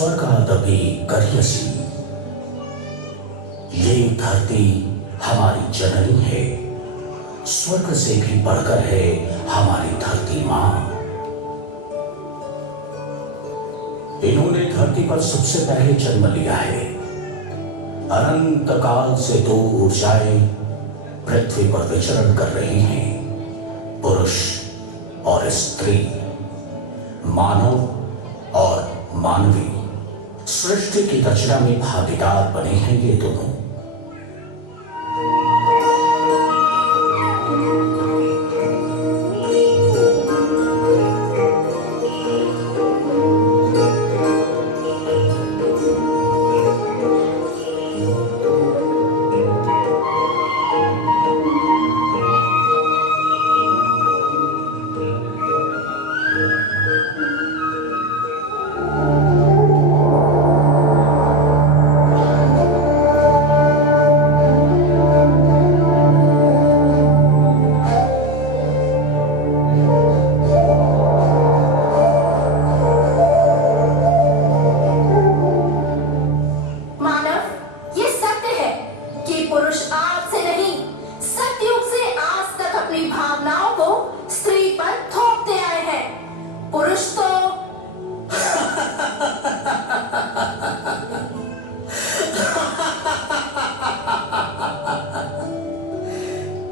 स्वर्गादपि गरीयसी। ये धरती हमारी जननी है, स्वर्ग से भी बढ़कर है हमारी धरती मां। इन्होंने धरती पर सबसे पहले जन्म लिया है। अनंत काल से दो ऊर्जाएं पृथ्वी पर विचरण कर रही हैं, पुरुष और स्त्री, मानव और मानवी। सृष्टि की रचना में भागीदार बने हैं ये दोनों।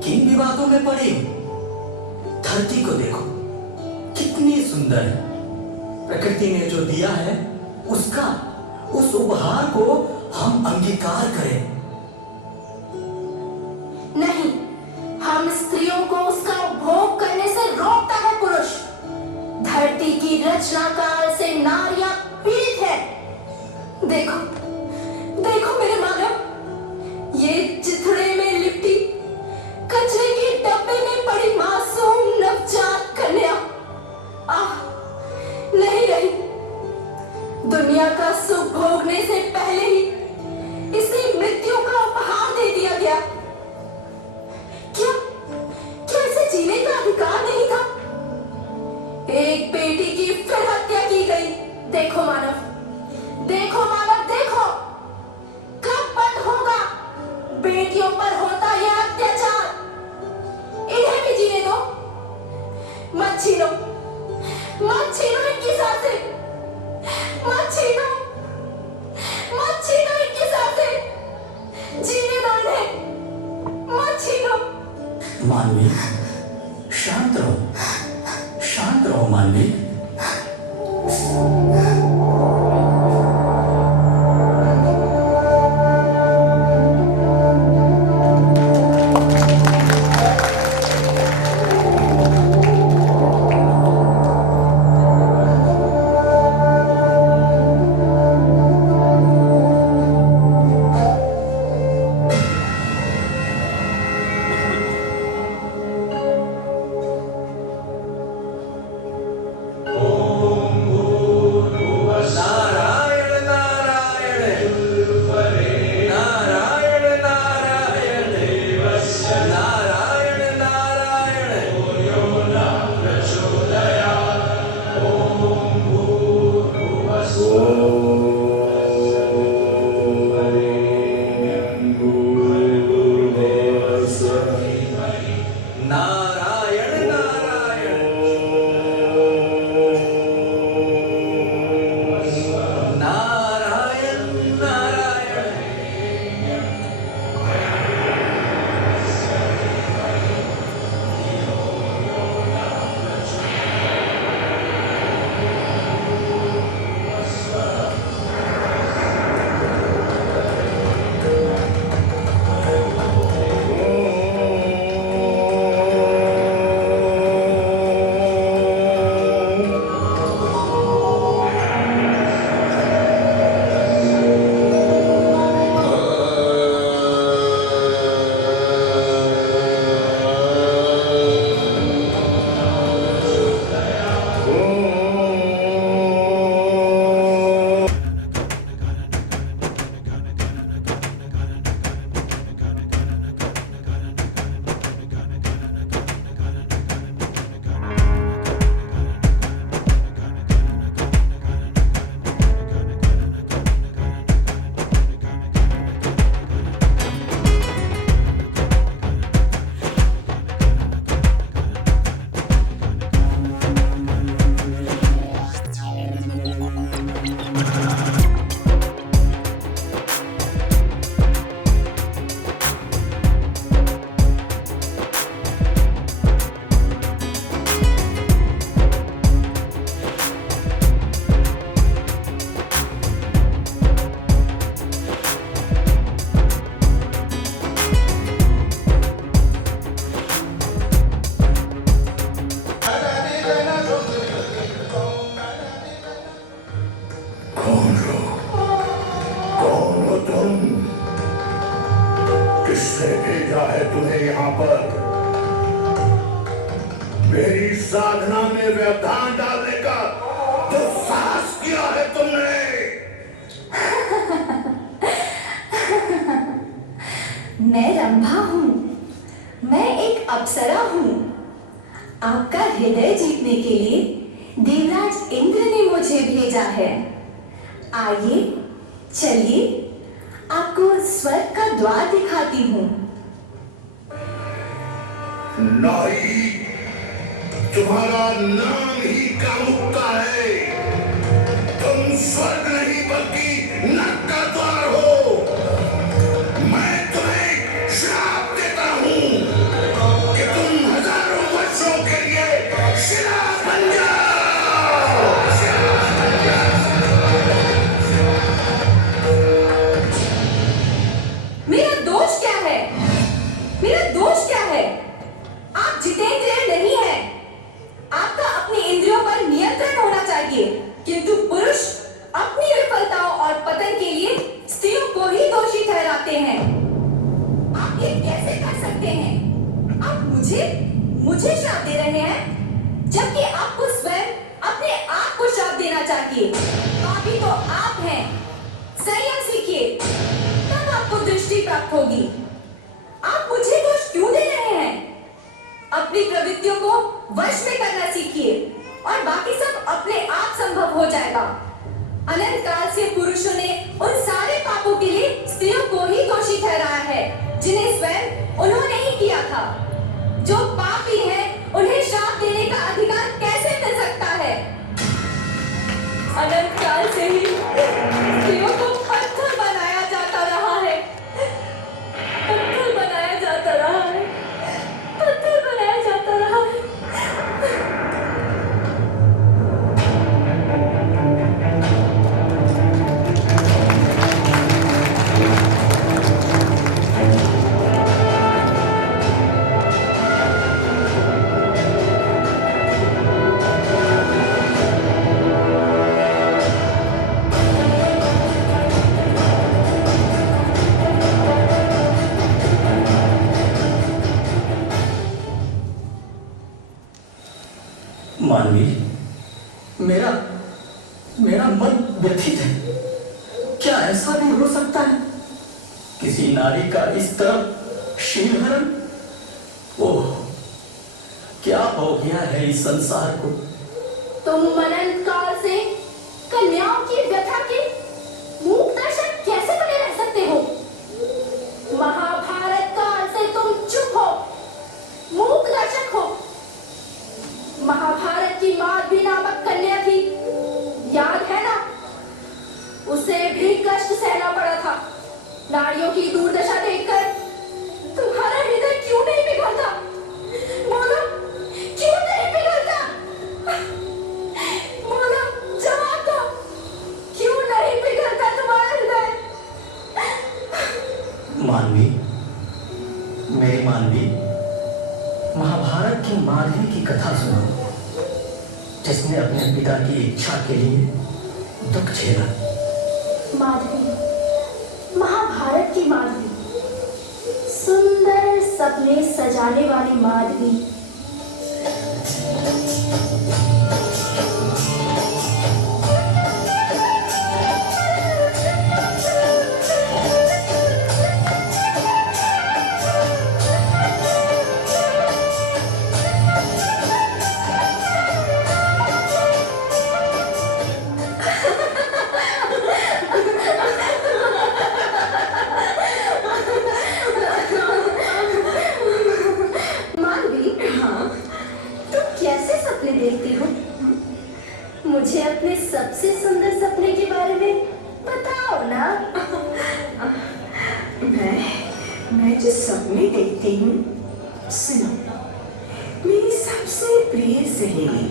किन विवादों में पड़ी हो? धरती को देखो, कितनी सुंदर है। प्रकृति ने जो दिया है उसका, उस उपहार को हम अंगीकार करें। नहीं, हम स्त्रियों को उसका उपभोग करने से रोकता है पुरुष। धरती की रचना काल से नारियां पीड़ित है। देखो देखो मेरे मानव, ये चिथड़े में लिपटी कचरे के डब्बे में पड़ी मासूम नवजात कन्या नहीं रही। दुनिया का सुख भोगने से पहले ही इसे मृत्यु का उपहार दे दिया गया। क्या क्या इसे जीने का अधिकार नहीं था? एक बेटी की फिर हत्या की गई। देखो मानव, देखो मानव, देखो कब बंद होगा बेटियों पर होता यह अत्याचार? इन्हें भी जीने दो। मत छीनो, मत छीनो इनकी सांसें, मत छीनो, मत छीनो इनकी सांसें, जीने दो इन्हें, मत छीनो। मानवी, शांत रहो, शांत रहो मानवी। किसने भेजा है तुम्हें यहाँ पर? मेरी साधना में व्यवधान डालने का दुस्साहस किया है तुमने। मैं रंभा हूँ, मैं एक अप्सरा हूँ। आपका हृदय जीतने के लिए देवराज इंद्र ने मुझे भेजा है। आइए, चलिए, आपको स्वर्ग का द्वार दिखाती हूँ। नहीं, तुम्हारा नाम ही कामुकता है। तुम स्वर्ग नहीं बल्कि नरक का द्वार हो। मैं तुम्हें श्राप देता हूँ कि तुम हजारों वर्षों के लिए शिला बन जाओ। मेरा दोष क्या है? मेरा दोष क्या है? आप जितेंद्रिय नहीं हैं। आपका अपनी इंद्रियों पर नियंत्रण होना चाहिए, किंतु पुरुष अपनी विफलताओं और पतन के लिए स्त्रियों को ही दोषी ठहराते हैं। आप ये कैसे कर सकते हैं? आप मुझे श्राप दे रहे हैं, जबकि आपको स्वयं अपने आप को श्राप देना चाहिए। पापी तो आप हैं। संयम सीखिए, तब आपको दृष्टि प्राप्त होगी। आप मुझे दोष क्यों दे रहे हैं? अपनी प्रवृत्तियों को वश में करना सीखिए और बाकी सब अपने आप संभव हो जाएगा। अनंत काल से पुरुषों ने उन सारे पापों के लिए स्त्रियों को ही दोषी ठहराया है, जिन्हें स्वयं उन्होंने ही किया था। जो पापी हैं, उन्हें श्राप देने का अधिकार कैसे मिल सकता है? अनंत काल से ही स्त्रियों को पत्थर बनाया जाता रहा है। पत्थर बनाया जाता रहा है। पत्थर बनाया जाता रहा है। मानवी, मेरा मन व्यथित है। क्या ऐसा भी हो सकता है? किसी नारी का इस तरह शीलहरण? ओह, क्या हो गया है इस संसार को? तुम अनंत काल से कन्याओं की व्यथा के मूक दर्शक कैसे बने रह सकते हो? महाभारत काल से तुम चुप हो, मूक दर्शक हो। महाभारत की माधवी नामक कन्या थी, याद है ना? उसे भी कष्ट सहना पड़ा था। नारियों की दुर्दशा देखकर तुम्हारा हृदय क्यों नहीं पिघलता? बोलो, क्यों नहीं पिघलता? बोलो, जवाब दो, क्यों नहीं पिघलता तुम्हारा हृदय? मानवी, मेरी मानवी, महाभारत की माधवी की कथा सुनो, जिसने अपने पिता की इच्छा के लिए दुख झेला। माधवी, महाभारत की माधवी, सुंदर सपने सजाने वाली माधवी। देखती हो? मुझे अपने सबसे सुंदर सपने के बारे में बताओ ना। मैं जो सपने देखती हूँ, सुनो। मेरी सबसे प्रिय सहेली,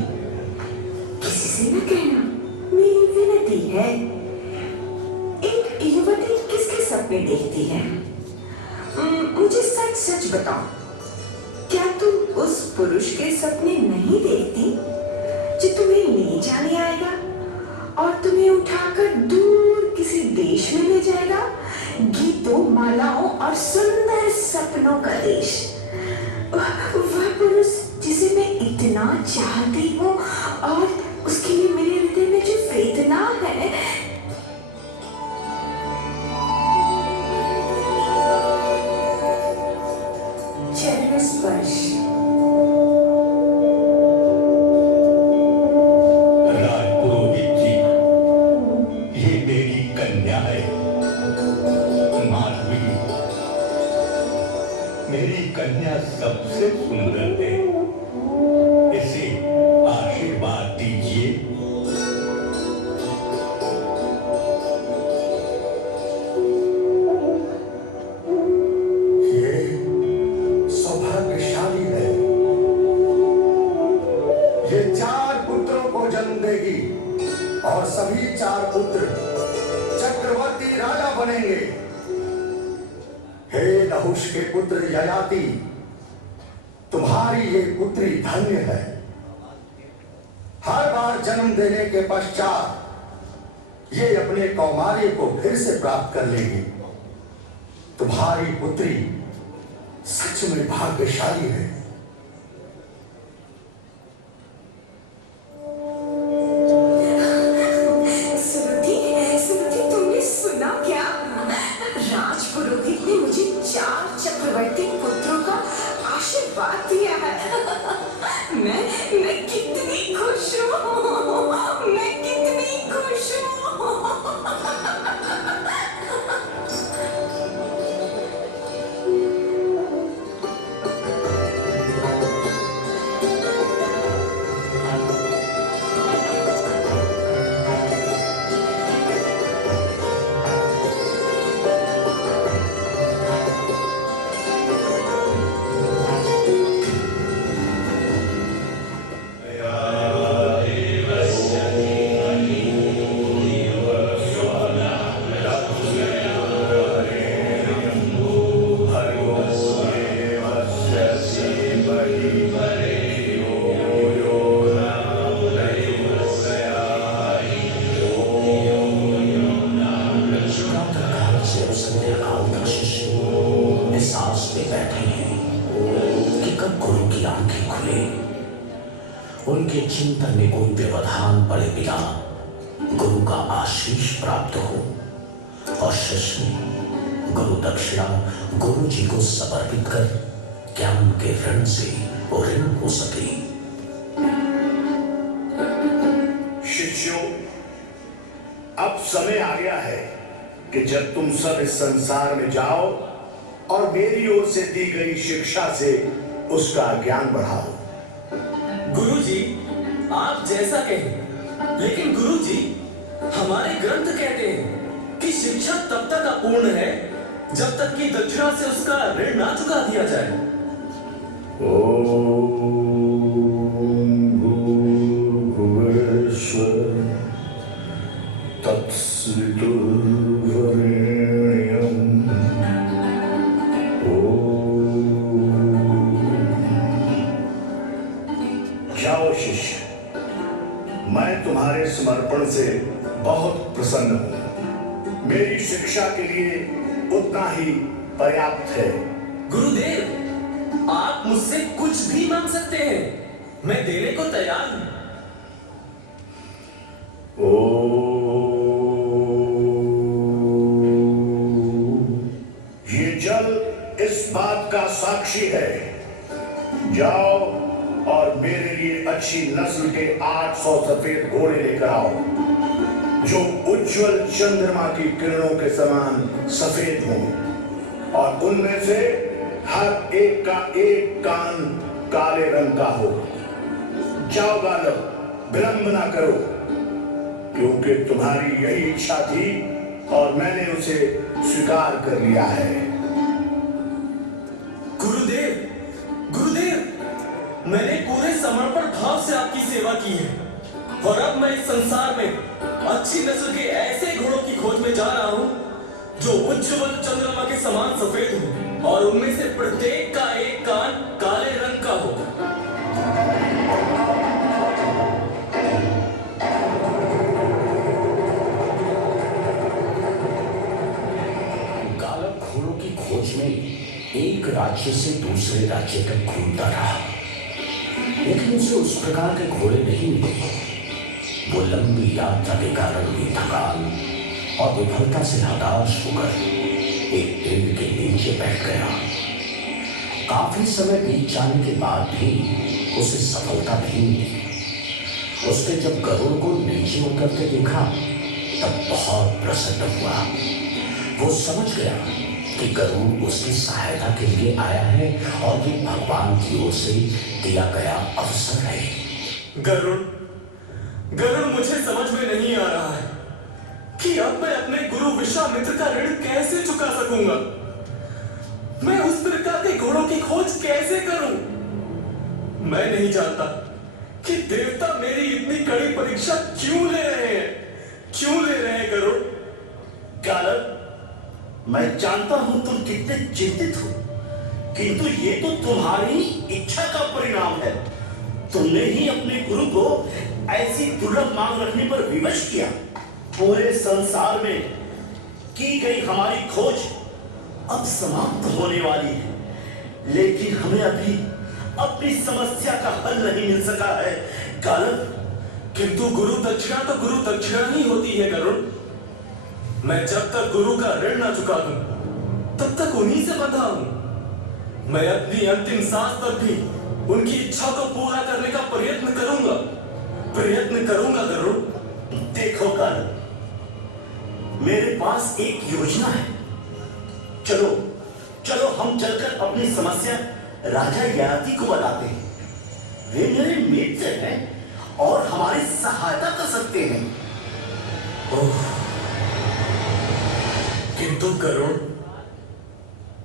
किसी से न कहना, मेरी विनती है। एक युवती किसके सपने देखती है? मुझे सच सच बताओ, क्या तुम उस पुरुष के सपने नहीं देखती जो तुम्हें ले जाने आएगा और तुम्हें उठाकर दूर किसी देश में ले जाएगा, और सुंदर सपनों का देश। वह पुरुष जिसे मैं इतना चाहती हूँ और उसके लिए मेरे हृदय में जो वेदना है, चरण स्पर्श। राजपुरोहित जी, ये मेरी कन्या है माधवी। मेरी कन्या सबसे सुंदर है, इसे आशीर्वाद दीजिए। ये सौभाग्यशाली है, ये 4 पुत्रों को जन्म देगी और सभी 4 पुत्र चक्रवर्ती राजा बनेंगे। हे नहुष के पुत्र ययाति, तुम्हारी ये पुत्री धन्य है। हर बार जन्म देने के पश्चात ये अपने कौमार्य को फिर से प्राप्त कर लेगी। तुम्हारी पुत्री सच में भाग्यशाली है। सुरुचि, तुमने सुना क्या? राजपुरोहित ने मुझे 4 चक्रवर्ती पुत्रों का आशीर्वाद दिया है। मैं कितनी खुश हूँ, मैं कितनी खुश हूँ। उनके चिंतन में कोई व्यवधान पड़े बिना गुरु का आशीष प्राप्त हो और शिष्य गुरु दक्षिणा गुरु जी को समर्पित कर ज्ञान के ऋण से ऋण हो सके। शिष्यों, अब समय आ गया है कि जब तुम सब इस संसार में जाओ और मेरी ओर से दी गई शिक्षा से उसका ज्ञान बढ़ाओ। गुरुजी, आप जैसा कहें, लेकिन गुरुजी, हमारे ग्रंथ कहते हैं कि शिक्षा तब तक अपूर्ण है जब तक कि दक्षिणा से उसका ऋण ना चुका दिया जाए। ओम भूर्भुवस्सुः तत्सवितुर्वरेण्यम् जाओ शिष्य, मैं तुम्हारे समर्पण से बहुत प्रसन्न हूं। मेरी शिक्षा के लिए उतना ही पर्याप्त है। गुरुदेव, आप मुझसे कुछ भी मांग सकते हैं, मैं देने को तैयार हूं। ये जल इस बात का साक्षी है। जाओ और मेरे लिए अच्छी नस्ल के 800 सफेद घोड़े लेकर आओ, जो उज्जवल चंद्रमा की किरणों के समान सफेद हों और उनमें से हर एक का एक कान काले रंग का हो। जाओ बालक, विलंब ना करो, क्योंकि तुम्हारी यही इच्छा थी और मैंने उसे स्वीकार कर लिया है। गुरुदेव, गुरुदेव, मैंने पूरे समर्पण भाव से आपकी सेवा की है और अब मैं इस संसार में अच्छी नस्ल के ऐसे घोड़ों की खोज में जा रहा हूँ जो उज्जवल चंद्रमा के समान सफेद हो और उनमें से प्रत्येक का एक कान काले रंग का हो। गालक घोड़ों की खोज खोज में एक राज्य से दूसरे राज्य तक घूमता रहा, लेकिन उसे उस प्रकार के घोड़े नहीं मिले। वो लंबी यात्रा के कारण भी थकान और विफलता से हताश होकर एक पेड़ के नीचे बैठ गया। काफी समय बीत जाने के बाद भी उसे सफलता नहीं मिली। उसने जब गरुड़ को नीचे उतरते देखा तब बहुत प्रसन्न हुआ। वो समझ गया कि गरुड़ उसकी सहायता के लिए आया है और ये भगवान की ओर से दिया गया अवसर है। गरुड़, गरुड़, मुझे समझ में नहीं आ रहा है कि अब मैं अपने गुरु विश्वामित्र का ऋण कैसे चुका सकूंगा। मैं उस प्रकार के घोड़ों की खोज कैसे करूं? मैं नहीं जानता कि देवता मेरी इतनी कड़ी परीक्षा क्यों ले रहे हैं। क्यों ले रहे हैं गरुड़? गालव, मैं जानता हूं तुम कितने चिंतित हो, किंतु ये तो तुम्हारी इच्छा का परिणाम है। तुमने ही अपने गुरु को ऐसी दुर्लभ मांग रखने पर विवश किया। पूरे संसार में की गई हमारी खोज अब समाप्त होने वाली है, लेकिन हमें अभी अपनी समस्या का हल नहीं मिल सका है गालव। किंतु गुरु दक्षिणा तो गुरु दक्षिणा ही होती है गरुड़। मैं जब तक गुरु का ऋण न चुका दूं तब तक उन्हीं से बंधा हूं। मैं अपनी अंतिम सांस तक भी उनकी इच्छा को पूरा करने का प्रयत्न करूंगा गरुड़। देखो गालव, मेरे पास एक योजना है। चलो चलो हम चलकर अपनी समस्या राजा ययाति को बताते हैं। वे मेरे मित्र हैं और हमारी सहायता कर सकते हैं। किंतु गरुड़,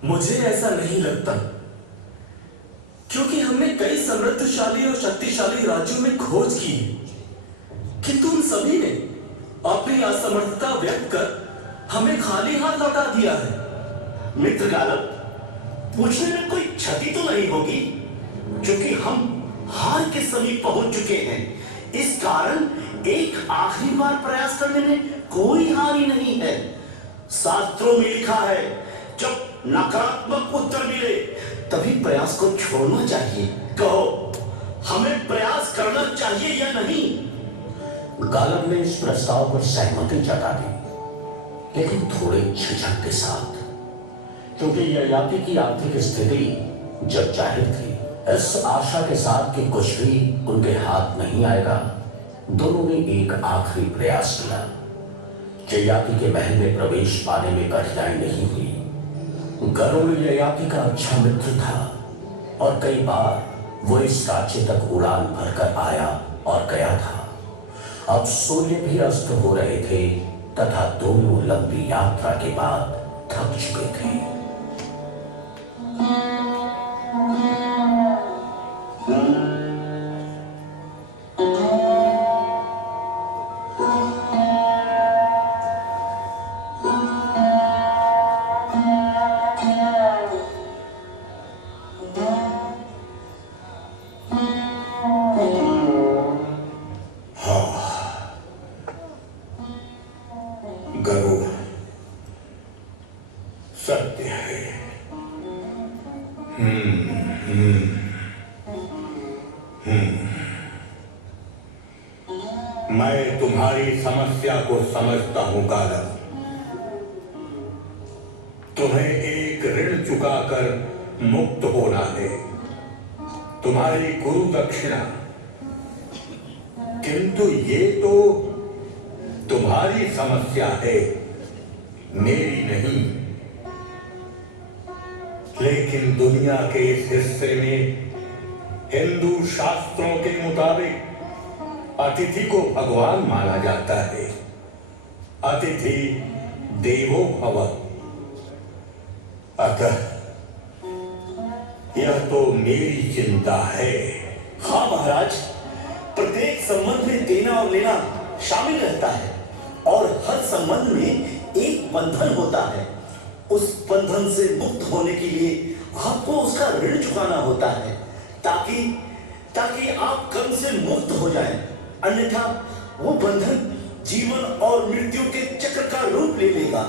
मुझे ऐसा नहीं लगता, क्योंकि हमने कई समृद्धशाली और शक्तिशाली राज्यों में खोज की, किंतु उन सभी ने अपनी असमर्थता व्यक्त कर हमें खाली हाथ लौटा दिया है। मित्र गालव, पूछने में कोई क्षति तो नहीं होगी, क्योंकि हम हार के समीप पहुंच चुके हैं। इस कारण एक आखिरी बार प्रयास करने में कोई हानि नहीं है। शास्त्रों में लिखा है, जब नकारात्मक उत्तर मिले तभी प्रयास को छोड़ना चाहिए। कहो, हमें प्रयास करना चाहिए या नहीं? गालव ने इस प्रस्ताव पर सहमति जता दी, लेकिन थोड़े झिझक के साथ, क्योंकि ययाति की आर्थिक स्थिति जब जाहिर थी, इस आशा के साथ कि कुछ भी उनके हाथ नहीं आएगा, दोनों ने एक आखिरी प्रयास किया। ययाति के महल में प्रवेश पाने में कठिनाई नहीं हुई। गरुड़ ययाति का अच्छा मित्र था और कई बार वो इस राज्य तक उड़ान भरकर आया और गया था। अब सूर्य भी अस्त हो रहे थे तथा दोनों लंबी यात्रा के बाद थक चुके थे। गरुड़, सत्य है। मैं तुम्हारी समस्या को समझता हूं गालव। तुम्हें एक ऋण चुकाकर मुक्त होना है, तुम्हारी गुरु दक्षिणा। किंतु ये तो तुम्हारी समस्या है, मेरी नहीं। लेकिन दुनिया के इस हिस्से में हिंदू शास्त्रों के मुताबिक अतिथि को भगवान माना जाता है। अतिथि देवो भव। अतः यह तो मेरी चिंता है। हाँ महाराज, प्रत्येक संबंध में देना और लेना शामिल रहता है और हर संबंध में एक बंधन होता है। उस बंधन से मुक्त होने के लिए आपको उसका ऋण चुकाना होता है, ताकि आप कर्म से मुक्त हो जाएं। अन्यथा वो बंधन जीवन और मृत्यु के चक्र का रूप ले लेगा।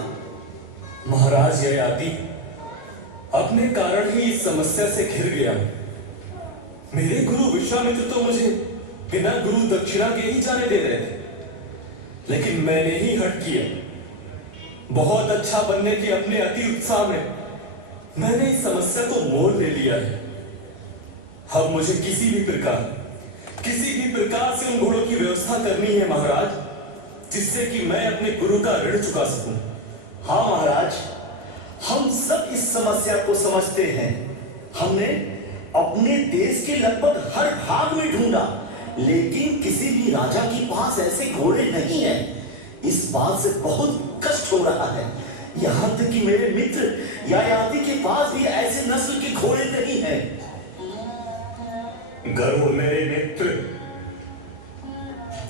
महाराज ययाति, अपने कारण ही इस समस्या से घिर गया। मेरे गुरु विश्वामित्र तो मुझे बिना गुरु दक्षिणा के ही जाने दे रहे थे, लेकिन मैंने ही हट किया। बहुत अच्छा बनने के अपने अति उत्साह में मैंने इस समस्या को मोल ले लिया है। अब मुझे किसी भी प्रकार से उन घोड़ों की व्यवस्था करनी है महाराज, जिससे कि मैं अपने गुरु का ऋण चुका सकूं। हाँ महाराज, हम सब इस समस्या को समझते हैं। हमने अपने देश के लगभग हर भाग में ढूंढा, लेकिन किसी भी राजा के पास ऐसे घोड़े नहीं हैं। इस बात से बहुत कष्ट हो रहा है। यहाँ तक कि मेरे मित्र ययाति के पास भी ऐसे नस्ल के घोड़े नहीं हैं। गरुड़ मेरे मित्र,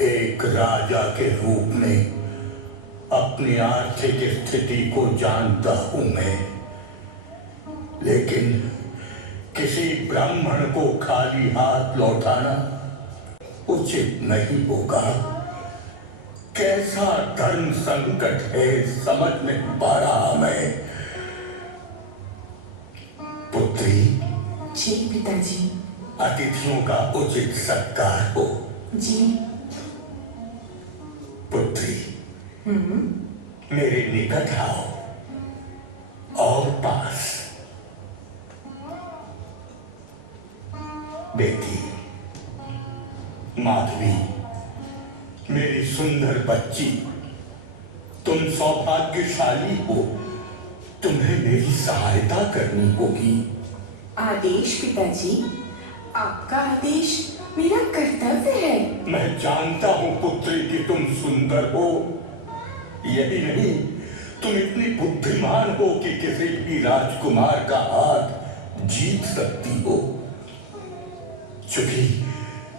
एक राजा के रूप में अपनी आर्थिक स्थिति को जानता हूं मैं, लेकिन किसी ब्राह्मण को खाली हाथ लौटाना उचित नहीं होगा। कैसा धर्म संकट है समझ नहीं पा रहा मैं। पुत्री, जी पिताजी। अतिथियों का उचित सत्कार हो। जी। पुत्री, मेरे निकट आओ और पास। बेटी माधवी, मेरी सुंदर बच्ची, तुम सौभाग्यशाली हो। तुम्हें मेरी सहायता करनी होगी। आदेश पिताजी, आपका आदेश मेरा कर्तव्य है। मैं जानता हूं पुत्री कि तुम सुंदर हो। यही नहीं, तुम इतनी बुद्धिमान हो कि किसी भी राजकुमार का हाथ जीत सकती हो। चूंकि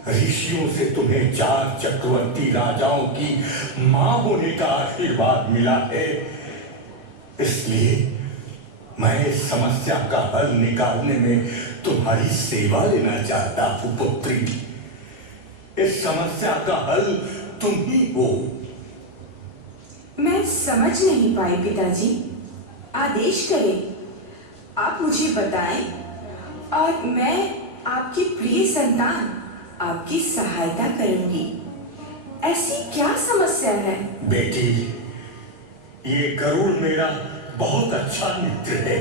ऋषियों से तुम्हें 4 चक्रवर्ती राजाओं की मां होने का आशीर्वाद मिला है, इसलिए मैं इस समस्या का हल निकालने में तुम्हारी सेवा लेना चाहता हूं पुत्री। इस समस्या का हल तुम ही हो। मैं समझ नहीं पाई पिताजी, आदेश करें। आप मुझे बताएं और मैं आपकी प्रिय संतान आपकी सहायता करूंगी। ऐसी क्या समस्या है? बेटी, ये गरुड़ मेरा बहुत अच्छा मित्र है।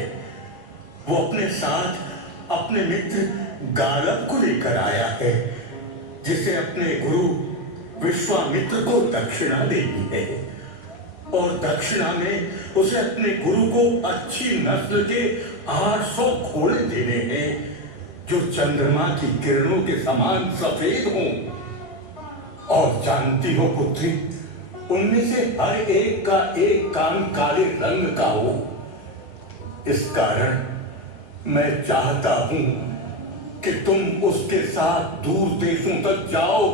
वो अपने साथ अपने मित्र गालब को लेकर आया है, जिसे अपने गुरु विश्वामित्र को दक्षिणा देनी है। और दक्षिणा में उसे अपने गुरु को अच्छी नस्ल के 800 घोड़े देने हैं, जो चंद्रमा की किरणों के समान सफेद हों। और जानती हो पुत्री, उनमें से हर एक का एक कान काले रंग का हो। इस कारण मैं चाहता हूं कि तुम उसके साथ दूर देशों तक जाओ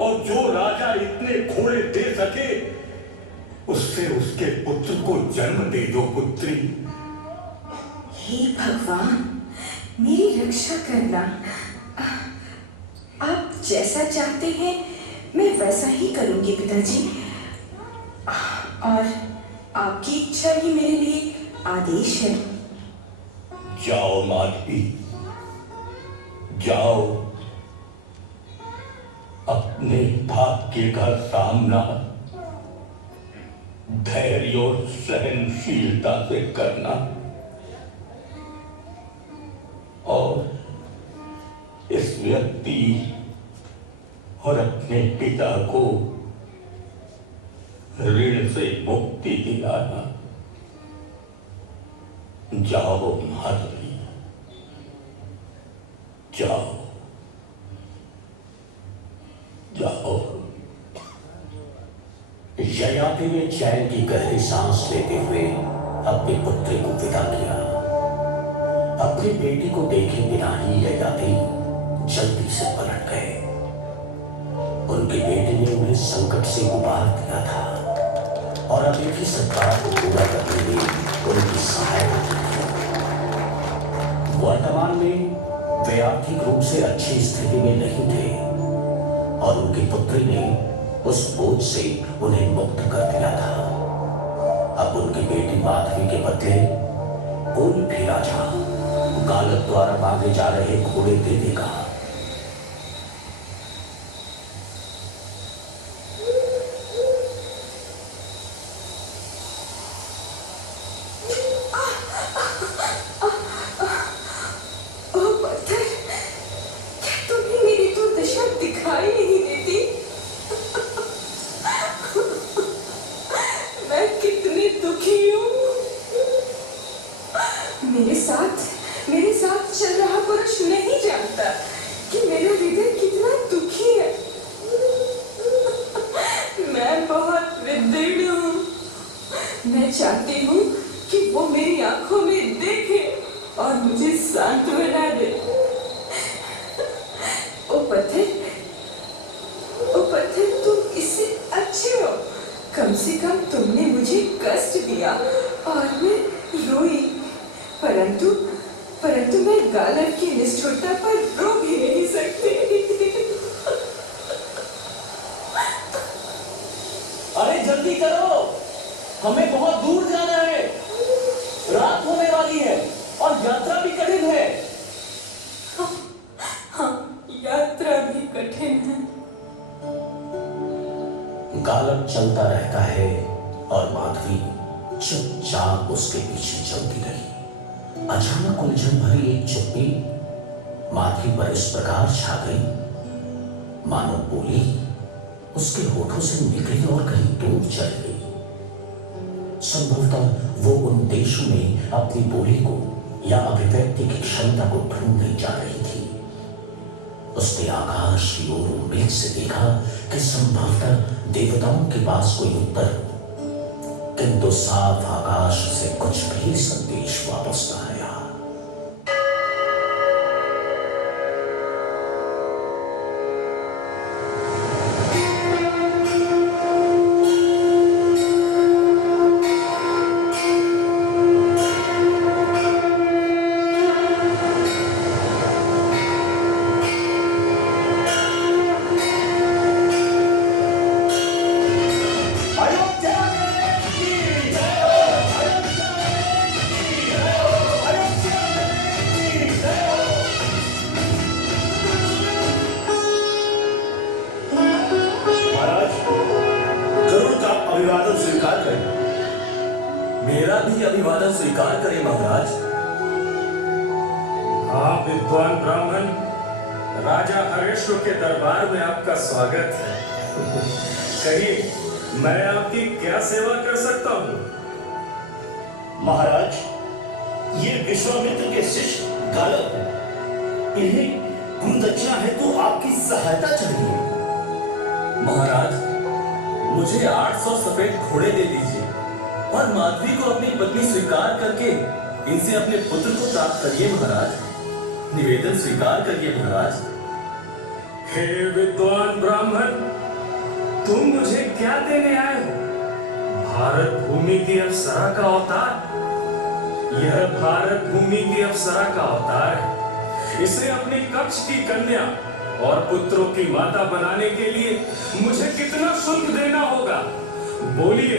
और जो राजा इतने घोड़े दे सके उससे उसके पुत्र को जन्म दे दो पुत्री। हे भगवान, मेरी रक्षा करना। आप जैसा चाहते हैं मैं वैसा ही करूंगी पिताजी। और आपकी इच्छा ही मेरे लिए आदेश है। जाओ माधवी, जाओ। अपने भाग्य का सामना धैर्य और सहनशीलता से करना और इस व्यक्ति और अपने पिता को ऋण से मुक्ति दिलाना। जाओ माधवी, जाओ जाओ। ययाति ने चैन की गहरी सांस लेते हुए अपनी पुत्री को विदा किया। अपनी बेटी को देखे बिना ही ययाति जल्दी से पलट गए। उनकी बेटी ने उन्हें संकट से उबार दिया था और अब एक ही सत्कार को पूरा करने में उनकी सहायता की थी। वर्तमान में वे आर्थिक रूप से अच्छी स्थिति में नहीं थे और उनकी पुत्री ने उस बोझ से उन्हें मुक्त कर दिया था। अब उनकी बेटी माधवी के बदले कोई भी राजा गालक द्वारा भागे जा रहे घोड़े दे देगा। ओ पत्थर, क्या तुम्हें मेरी दुर्दशा दिखाई नहीं देती? मैं कितनी दुखी हूँ। मेरे साथ चल रहा पुरुष नहीं जानता कि मेरा हृदय कितना दुखी है। मैं बहुत विदीर्ण हूँ। मैं चाहती हूँ कि वो मेरी आंखों में देखे और मुझे सांत्वना दे। ओ पत्थर, तुम इससे अच्छे हो। कम से कम तुमने मुझे कष्ट दिया और मैं रोई, परंतु मैं गालक की निष्ठुरता पर रो भी नहीं सकती। अरे जल्दी करो, हमें बहुत दूर जाना है। रात होने वाली है और यात्रा भी कठिन है। हाँ, यात्रा भी कठिन है। गालक चलता रहता है और माधवी चुपचाप उसके पीछे चलती रही। अचानक उलझन भरी एक चुप्पी माधवी पर इस प्रकार छा गई मानो बोली उसके होठों से निकली और कहीं दूर चल गई। संभवतः वो उन देशों में अपनी बोली को या अभिव्यक्ति की क्षमता को ढूंढने जा रही थी। उसने आकाश की ओर उम्मीद से देखा कि संभवतः देवताओं के पास कोई उत्तर हो, किंतु साफ आकाश से कुछ भी संदेश वापस न आया। अभिवादन स्वीकार करें। मेरा भी अभिवादन स्वीकार करें महाराज। हाँ विद्वान ब्राह्मण, राजा हरेश्वर के दरबार में आपका स्वागत है। कहिए, मैं आपकी क्या सेवा कर सकता हूँ? महाराज, ये विश्वामित्र के शिष्य गालक हैं। इन्हें गुरुदक्षिणा हेतु आपकी सहायता चाहिए। महाराज, मुझे 800 सफेद घोड़े दे दीजिए और माधवी को अपनी पत्नी स्वीकार करके इनसे अपने पुत्र को प्राप्त करिए महाराज। निवेदन स्वीकार करिए महाराज। हे विद्वान ब्राह्मण, तुम मुझे क्या देने आए हो? भारत भूमि की अप्सरा का अवतार। यह भारत भूमि की अप्सरा का अवतार है। इसे अपनी कक्ष की कन्या और पुत्रों की माता बनाने के लिए मुझे कितना शुल्क देना होगा? बोलिए,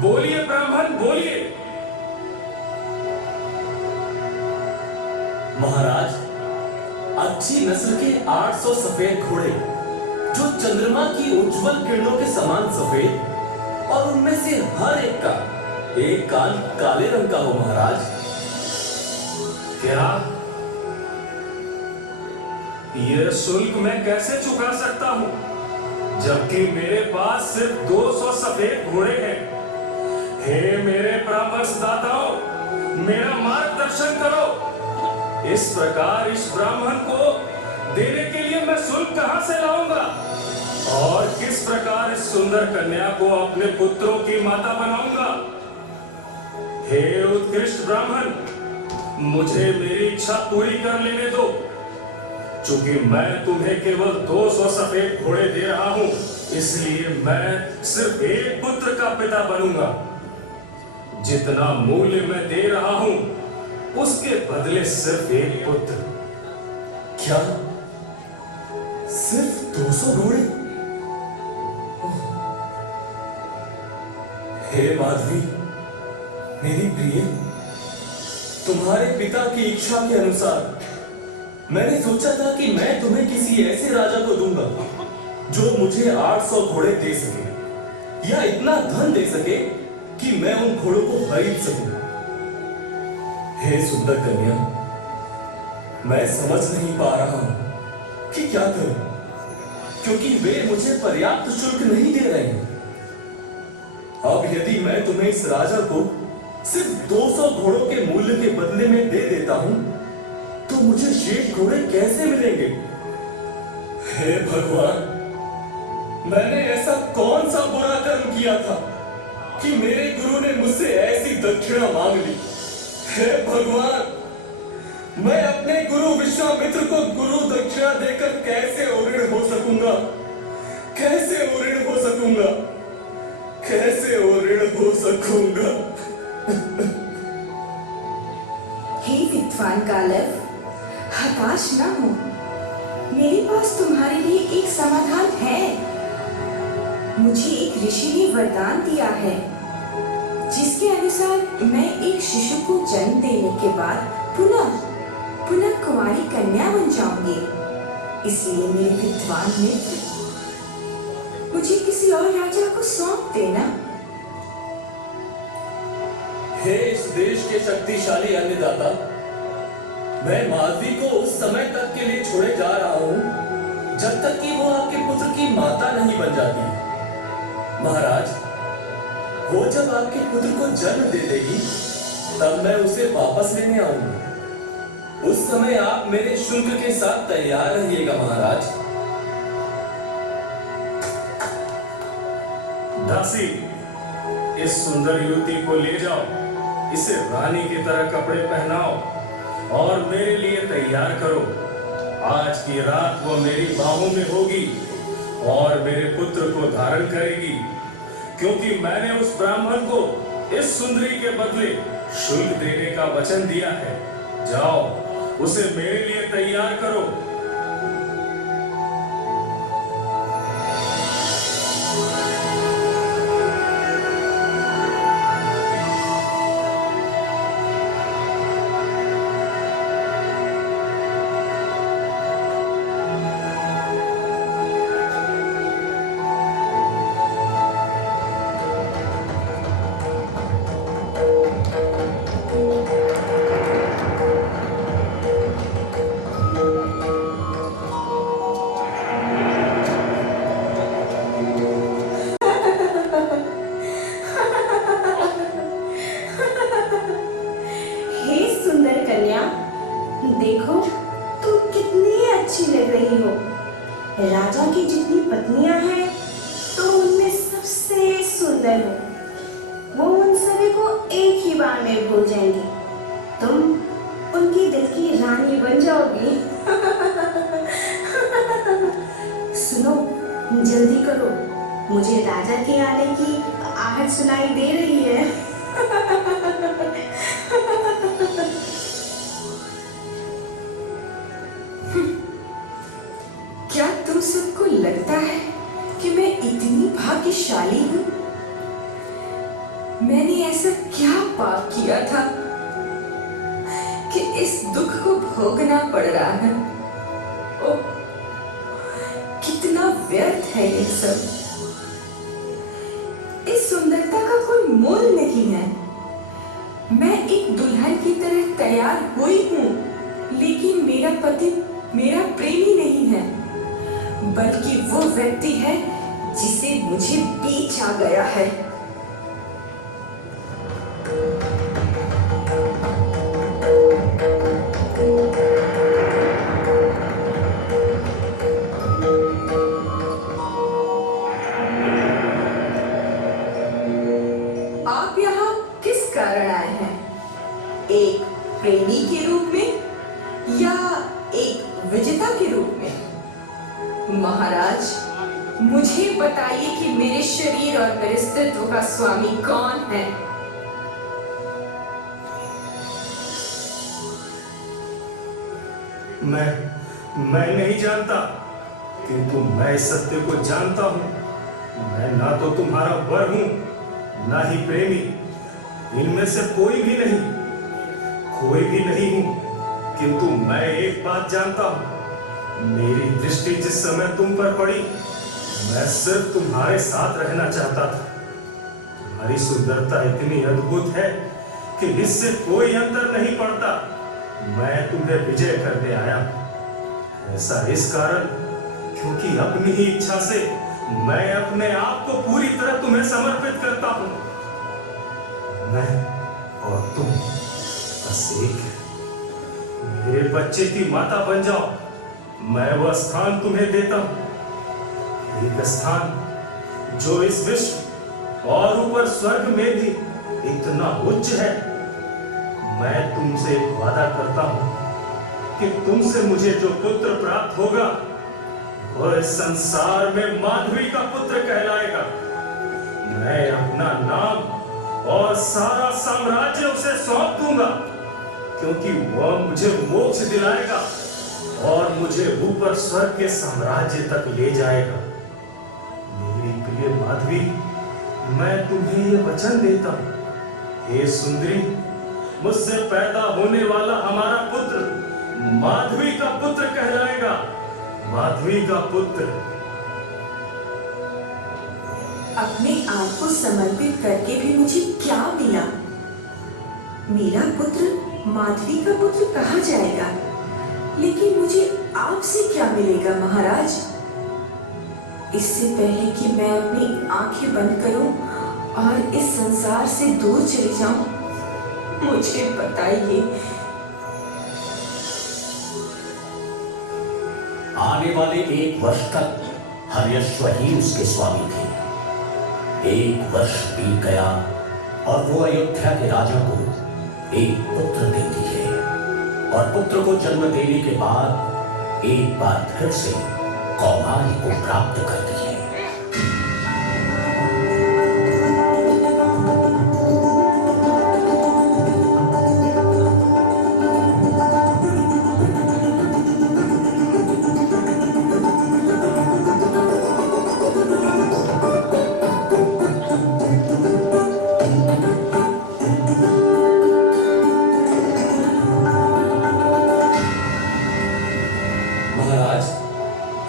बोलिए ब्राह्मण, बोलिए। महाराज, अच्छी नस्ल के 800 सफेद घोड़े जो चंद्रमा की उज्जवल किरणों के समान सफेद और उनमें से हर एक का एक कान काले रंग का हो महाराज। क्या यह शुल्क मैं कैसे चुका सकता हूँ, जबकि मेरे पास सिर्फ 200 सफेद घोड़े हैं? हे मेरे परामर्शदाताओं, मेरा मार्गदर्शन करो। इस प्रकार इस ब्राह्मण को देने के लिए मैं शुल्क कहां से लाऊंगा और किस प्रकार इस सुंदर कन्या को अपने पुत्रों की माता बनाऊंगा? हे उत्कृष्ट ब्राह्मण, मुझे मेरी इच्छा पूरी कर लेने दो। चूंकि मैं तुम्हें केवल 200 सफेद घोड़े दे रहा हूं, इसलिए मैं सिर्फ एक पुत्र का पिता बनूंगा। जितना मूल्य मैं दे रहा हूं, उसके बदले सिर्फ एक पुत्र। क्या सिर्फ 200 घोड़े? हे माधवी, मेरी प्रिय, तुम्हारे पिता की इच्छा के अनुसार मैंने सोचा था कि मैं तुम्हें किसी ऐसे राजा को दूंगा जो मुझे 800 घोड़े दे सके या इतना धन दे सके कि मैं उन घोड़ों को खरीद सकूं। हे सुंदर कन्या, मैं समझ नहीं पा रहा हूं कि क्या करूं, क्योंकि वे मुझे पर्याप्त शुल्क नहीं दे रहे हैं। अब यदि मैं तुम्हें इस राजा को सिर्फ 200 घोड़ों के मूल्य के बदले में दे देता हूं, तो मुझे शेष घोड़े कैसे मिलेंगे? हे भगवान, मैंने ऐसा कौन सा बुरा कर्म किया था कि मेरे गुरु ने मुझसे ऐसी दक्षिणा मांग ली? हे भगवान, मैं अपने गुरु विश्वामित्र को गुरु दक्षिणा देकर कैसे ऋण हो सकूंगा? कैसे ऋण हो सकूंगा? कैसे ऋण हो सकूंगा? हे विद्वान गालव, हताश न हो। मेरे पास तुम्हारे लिए एक समाधान है। मुझे एक ऋषि ने वरदान दिया है, जिसके अनुसार मैं एक शिशु को जन्म देने के बाद पुनः कुंवारी कन्या बन जाऊंगी। इसलिए मेरे विद्वान मित्र, मुझे किसी और राजा को सौंप देना। हे इस देश के शक्तिशाली अन्नदाता, मैं माधवी को उस समय तक के लिए छोड़े जा रहा हूं जब तक कि वो आपके पुत्र की माता नहीं बन जाती। महाराज, वो जब आपके पुत्र को जन्म दे देगी, तब मैं उसे वापस लेने आऊंगा। उस समय आप मेरे शुल्क के साथ तैयार रहिएगा महाराज। दासी, इस सुंदर युवती को ले जाओ, इसे रानी की तरह कपड़े पहनाओ और मेरे लिए तैयार करो। आज की रात वो मेरी बाहों में होगी और मेरे पुत्र को धारण करेगी, क्योंकि मैंने उस ब्राह्मण को इस सुंदरी के बदले शुल्क देने का वचन दिया है। जाओ, उसे मेरे लिए तैयार करो। देखो, तुम कितनी अच्छी लग रही हो। राजा की जितनी पत्नियां हैं, तो उनमें सबसे सुंदर हो। वो उन सभी को एक ही बार में भूल जाएंगी। तुम उनके दिल की रानी बन जाओगी। सुनो, जल्दी करो, मुझे राजा के आने की आहट सुनाई दे रही है। क्या तुम सबको लगता है कि मैं इतनी भाग्यशाली हूँ? मैंने ऐसा क्या पाप किया था कि इस दुख को भोगना पड़ रहा है? ओह, कितना व्यर्थ है ये सब। इस सुंदरता का कोई मोल नहीं है। मैं एक दुल्हन की तरह तैयार हुई हूँ, लेकिन मेरा पति मेरा प्रेमी नहीं है, बल्कि वो व्यक्ति है जिसे मुझे बेचा गया है। आप यहाँ किस कारण आए हैं? एक प्रेमी के रूप में या एक विजेता के रूप में? महाराज, मुझे बताइए कि मेरे शरीर और मेरे अस्तित्व का स्वामी कौन है? मैं नहीं जानता, किंतु मैं इस सत्य को जानता हूं। मैं ना तो तुम्हारा वर हूं, ना ही प्रेमी। इनमें से कोई भी नहीं। कोई भी नहीं हूं, किंतु मैं एक बात जानता हूं, मेरी दृष्टि जिस समय तुम पर पड़ी, मैं सिर्फ तुम्हारे साथ रहना चाहता था। तुम्हारी सुंदरता इतनी अद्भुत है कि इससे कोई अंतर नहीं पड़ता। मैं तुम्हें विजय करने आया हूं। ऐसा इस कारण क्योंकि अपनी ही इच्छा से मैं अपने आप को पूरी तरह तुम्हें समर्पित करता हूं। मैं और तुम बस एक है। मेरे बच्चे की माता बन जाओ, मैं वह स्थान तुम्हें देता हूं, एक स्थान जो इस विश्व और ऊपर स्वर्ग में भी इतना उच्च है। मैं तुमसे एक वादा करता हूं कि तुमसे मुझे जो पुत्र प्राप्त होगा वह इस संसार में माधवी का पुत्र कहलाएगा। मैं अपना नाम और सारा साम्राज्य उसे सौंप दूंगा, क्योंकि वह मुझे मोक्ष दिलाएगा और मुझे ऊपर स्वर्ग के साम्राज्य तक ले जाएगा। मेरी प्रिय माधवी, मैं तुम्हें यह वचन देता हूं, हे सुंदरी, मुझसे पैदा होने वाला हमारा पुत्र माधवी का पुत्र कहलाएगा, माधवी का पुत्र। अपने आप को समर्पित करके भी मुझे क्या मिला? मेरा पुत्र माधवी का पुत्र कहा जाएगा, लेकिन मुझे आपसे क्या मिलेगा महाराज? इससे पहले कि मैं अपनी आंखें बंद करूं और इस संसार से दूर चली जाऊं, मुझे बताइए। आने वाले 1 वर्ष तक हर्यश्व ही उसके स्वामी थे। 1 वर्ष बीत गया और वो अयोध्या के राजा को एक पुत्र देती है, और पुत्र को जन्म देने के बाद एक बार फिर से कौमारी को प्राप्त करती है।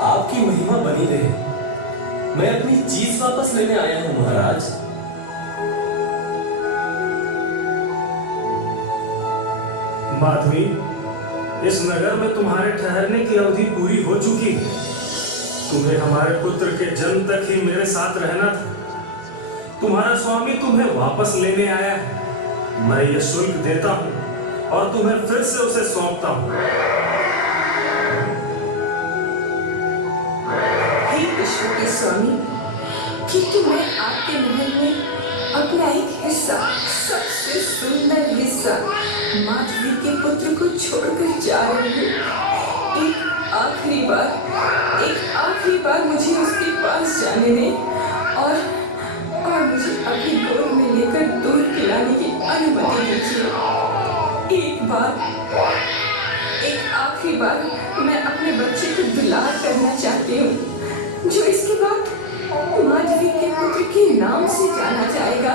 आपकी महिमा बनी रहे। मैं अपनी चीज वापस लेने आया हूं महाराज। माधवी, इस नगर में तुम्हारे ठहरने की अवधि पूरी हो चुकी है। तुम्हें हमारे पुत्र के जन्म तक ही मेरे साथ रहना था। तुम्हारा स्वामी तुम्हें वापस लेने आया है। मैं यह शुल्क देता हूं और तुम्हें फिर से उसे सौंपता हूं। विश्व के स्वामी, किंतु मैं आपके महल में अपना एक हिस्सा, सबसे सुंदर हिस्सा, माधवी के पुत्र को छोड़कर जा रही हूँ। एक आखिरी बार मुझे उसके पास जाने दें और मुझे अपनी गोद में लेकर दूध पिलाने की अनुमति दीजिए। एक आखिरी बार मैं अपने बच्चे को दुलार करना चाहती हूँ, जो इसके बाद माधवी के पुत्र के नाम से जाना जाएगा।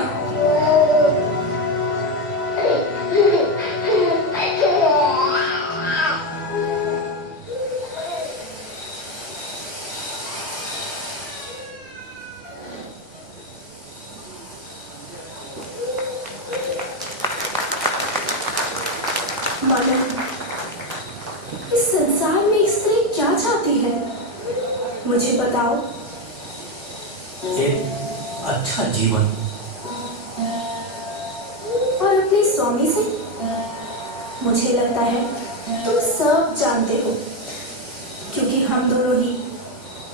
मदन, इस संसार में स्त्री क्या चाहती है? मुझे बताओ। एक अच्छा जीवन। और अपने स्वामी से? मुझे लगता है तुम सब जानते हो, क्योंकि हम दोनों ही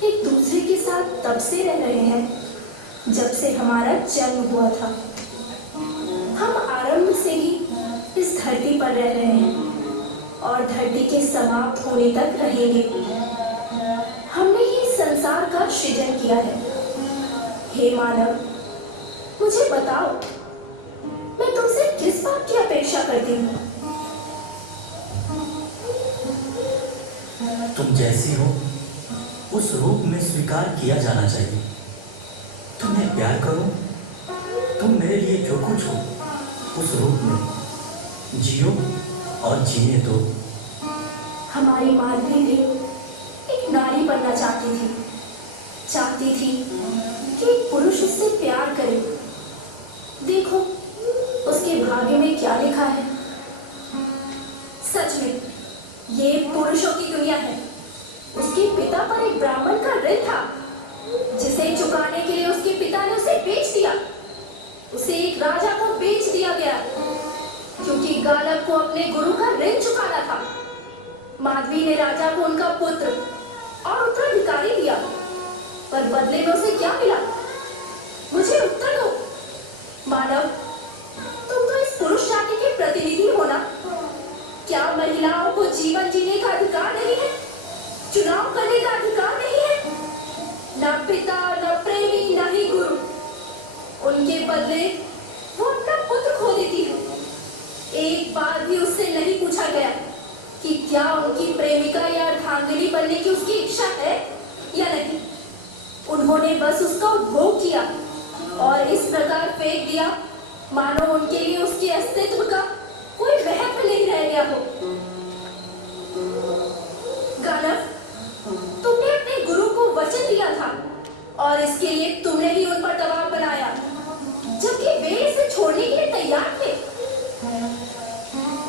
एक दूसरे के साथ तब से रह रहे हैं जब से हमारा जन्म हुआ था। हम आरंभ से ही इस धरती पर रह रहे हैं और धरती के समाप्त होने तक रहेंगे। हमने ही संसार का सृजन किया है। हे मानव, मुझे बताओ, मैं तुमसे किस बात की अपेक्षा करती हूँ? तुम जैसी हो उस रूप में स्वीकार किया जाना चाहिए। तुम्हें प्यार करो, तुम मेरे लिए जो कुछ हो उस रूप में जियो और जीने दो। हमारी माधवी भी एक नारी बनना चाहती थी कि एक पुरुष उससे प्यार करे। देखो उसके भाग्य में क्या लिखा है। सच में ये पुरुषों की दुनिया है। उसके पिता पर एक ब्राह्मण का ऋण था जिसे चुकाने के लिए उसके पिता ने उसे बेच दिया। उसे एक राजा को बेच दिया गया क्योंकि गालब को अपने गुरु का ऋण चुकाना था। माधवी ने राजा को उनका पुत्र और उत्तराधिकारी दिया, पर बदले में उसे क्या मिला? मुझे उत्तर दो। मानव, तुम तो इस पुरुष जाति के प्रतिनिधि हो ना? क्या महिलाओं को जीवन जीने का अधिकार नहीं है? चुनाव करने का अधिकार नहीं है? न पिता, न प्रेमी, न ही गुरु। उनके बदले वो अपना पुत्र खो देती है। एक बार भी उससे नहीं पूछा गया कि क्या उनकी प्रेमिका या अर्धांगिनी बनने की उसकी इच्छा है या नहीं। उन्होंने बस उसका उपभोग किया और इस प्रकार फेंक दिया मानो उनके लिए उसके अस्तित्व का कोई महत्व नहीं रह गया हो। गानव, तुमने अपने गुरु को वचन दिया था और इसके लिए तुमने ही उन पर दबाव बनाया, जबकि वे इसे छोड़ने के लिए तैयार थे।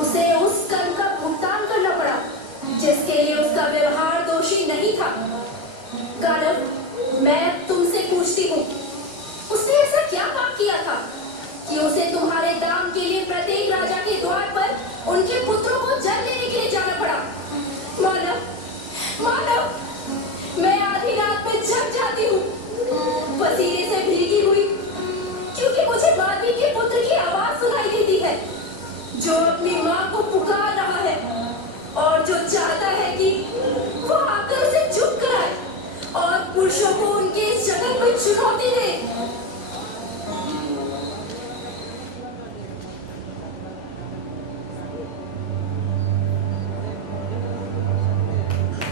उसे उस कर्म का भुगतान करना पड़ा जिसके लिए उसका व्यवहार दोषी नहीं था। गानव, मैं तुमसे पूछती हूँ, उसने ऐसा क्या पाप किया था कि उसे तुम्हारे दाम के लिए प्रत्येक राजा के द्वार पर उनके पुत्रों को जन्म लेने के लिए जाना पड़ा? मानव, मैं आधी रात में जग जाती हूँ, पसीने से भीगी हुई, क्योंकि मुझे माधवी के पुत्र की आवाज सुनाई देती है जो अपनी माँ को पुकार रहा है और जो चाहता है कि वो आकर उसे चुप कराए और पुरुषों को उनके इस जगत में चुनौती दे।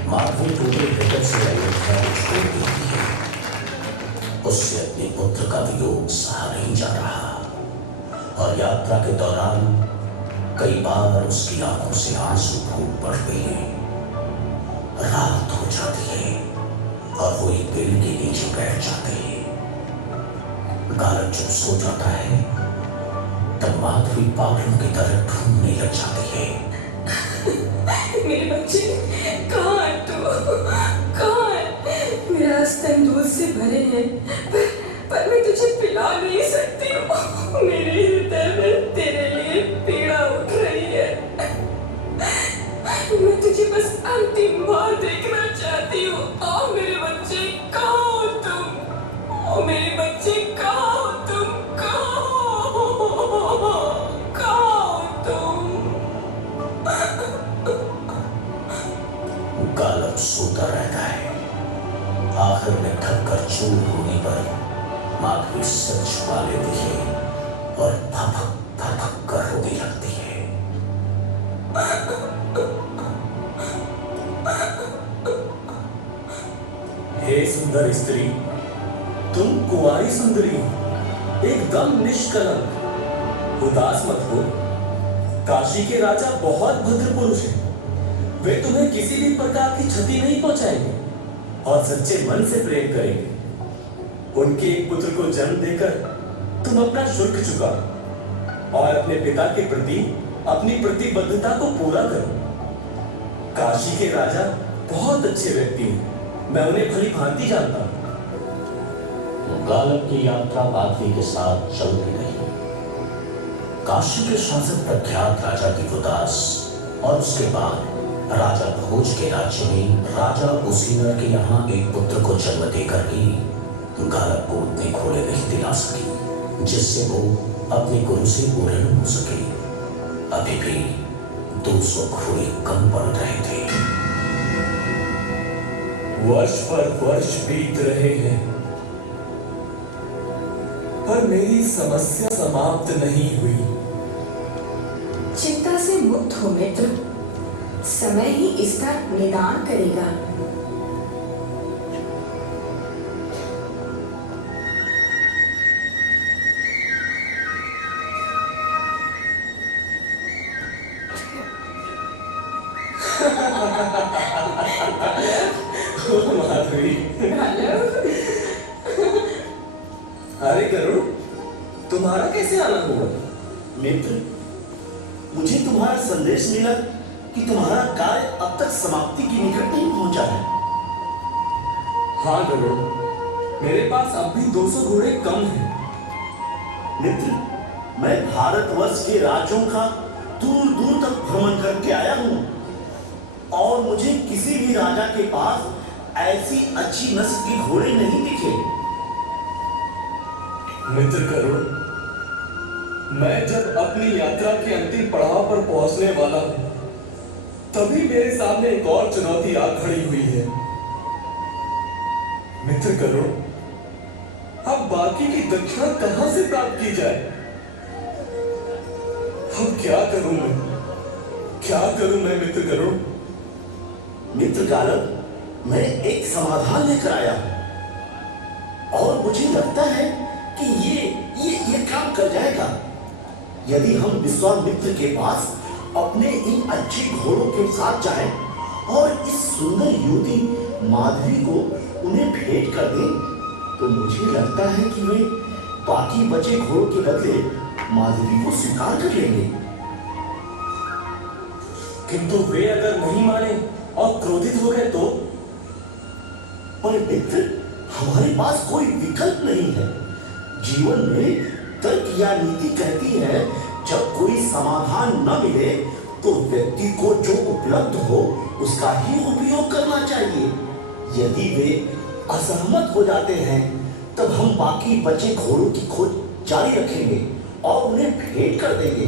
माधवी पूरे हृदय से अयोध्या छोड़ देती है। उससे अपने पुत्र का वियोग सहा नहीं जा रहा और यात्रा के दौरान कई बार उसकी आंखों से आंसू फूट पड़ते हैं। रात हो जाती है और वो एक पेड़ के नीचे बैठ जाते हैं। गालब जब सो जाता है तब माधवी पागलों की तरह ढूंढने लग जाती है। मेरे बच्चे कहाँ है तू? कहाँ है? मेरा स्तन दूध से भरे हैं पर मैं तुझे पिला नहीं सकती हूँ। मेरे हृदय में तेरे लिए पीड़ा उठ रही है। मैं तुझे बस अंतिम बार देखना चाहती हूँ। आओ मेरे बच्चे, कहाँ हो तुम? आओ मेरे बच्चे, कहाँ हो तुम? कहाँ हो तुम? गालब सोता रहता है। आखिर में थक कर चूर होने पर माधवी सर छुपा लेती है और भपक भपक कर रोने लगती है। हे सुंदर स्त्री, तुम कुंवारी सुंदरी, एकदम निष्कलंक, उदास मत हो। काशी के राजा बहुत भद्र पुरुष हैं। वे तुम्हें किसी भी प्रकार की क्षति नहीं पहुंचाएंगे और सच्चे मन से प्रेम करेंगे। उनके एक पुत्र को जन्म देकर तुम अपना शुल्क चुकाओ और अपने पिता के प्रति अपनी प्रतिबद्धता को पूरा करो। काशी के राजा बहुत अच्छे व्यक्ति हैं, मैं उन्हें भली भांति जानता हूं। गालब की यात्रा माधवी के साथ चलती रही। काशी के शासक प्रख्यात राजा दिवोदास और उसके बाद राजा भोज के राज्य में राजा उसीनर के यहाँ एक पुत्र को जन्म देकर ही गालब को उतने घोड़े नहीं दिला सकी जिससे वो अपने गुरु से पूर्ण हो सके। अभी भी 200 घोड़े कम पड़ रहे थे। वर्ष पर वर्ष बीत रहे हैं पर मेरी समस्या समाप्त नहीं हुई। चिंता से मुक्त हो मित्र, समय ही इसका निदान करेगा। ओ माधुरी, अरे गरुड़, तुम्हारा कैसे आना हुआ? मित्र, मुझे तुम्हारा संदेश मिला कि तुम्हारा कार्य अब तक समाप्ति की निकट नहीं पहुंचा है। हाँ गरुड़, मेरे पास अब भी 200 घोड़े कम हैं। मित्र, मैं भारतवर्ष के राज्यों का दूर दूर तक भ्रमण करके आया हूं और मुझे किसी भी राजा के पास ऐसी अच्छी नस्ल के घोड़े नहीं दिखे। मित्र गरुड़, मैं जब अपनी यात्रा के अंतिम पड़ाव पर पहुंचने वाला हूं, तभी मेरे सामने एक और चुनौती आ खड़ी हुई है। मित्र गरुड़, अब बाकी की दक्षिणा कहां से प्राप्त की जाए? अब क्या करूं मैं मित्र गरुड़? मित्र गालव, मैं एक समाधान लेकर आया हूं और मुझे लगता है कि ये काम कर जाएगा। यदि हम विश्वामित्र के पास अपने इन अच्छे घोड़ों के साथ जाएं और इस सुंदर युवती माधवी को उन्हें भेंट कर दें, तो मुझे लगता है कि वे बाकी बचे घोड़ों के बदले माधवी को स्वीकार कर लेंगे। किंतु वे अगर नहीं माने और क्रोधित हो गए तो? पर मित्र, हमारे पास कोई विकल्प नहीं है। जीवन में तर्क या नीति कहती है, जब कोई समाधान न मिले तो व्यक्ति को जो उपलब्ध हो उसका ही उपयोग करना चाहिए। यदि वे असहमत हो जाते हैं, तब हम बाकी बचे घोड़ों की खोज जारी रखेंगे और उन्हें भेंट कर देंगे।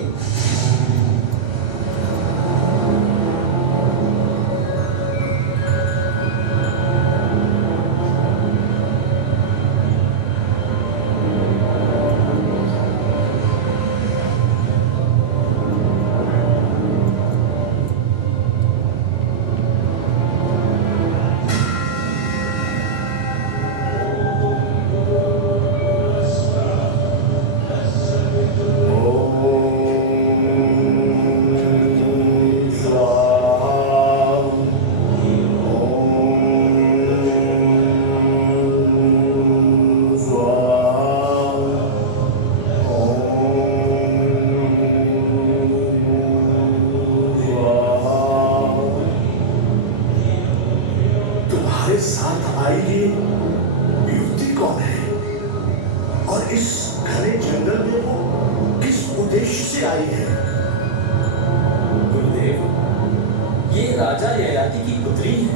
राजा ययाति की पुत्री है।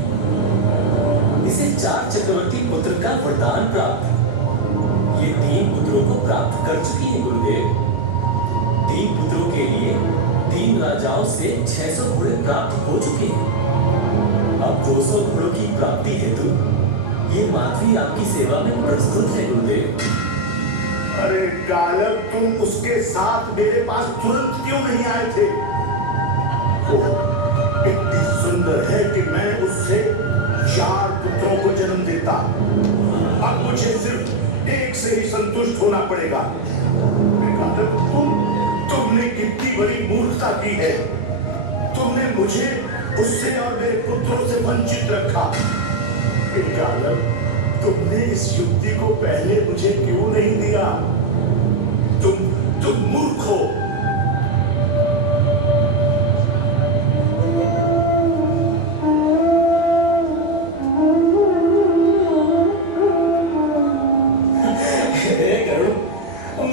इसे 4 चक्रवर्ती पुत्र का वरदान प्राप्त है। ये 3 पुत्रों को प्राप्त कर चुकी है गुरुदेव। 3 पुत्रों के लिए 3 राजाओं से 600 घोड़े प्राप्त हो चुके हैं। अब 200 घोड़ों की प्राप्ति हेतु ये माधवी आपकी सेवा में प्रस्तुत है गुरुदेव। अरे गालव, तुम उसके साथ मेरे पास तुरंत क्यों नहीं आए थे? इतनी सुंदर है कि मैं उससे 4 पुत्रों को जन्म देता। अब मुझे सिर्फ एक से ही संतुष्ट होना पड़ेगा। तुमने कितनी बड़ी मूर्खता की है। तुमने मुझे उससे और मेरे पुत्रों से वंचित रखा। गालव, तुमने इस युक्ति को पहले मुझे क्यों नहीं दिया? तुम मूर्ख हो।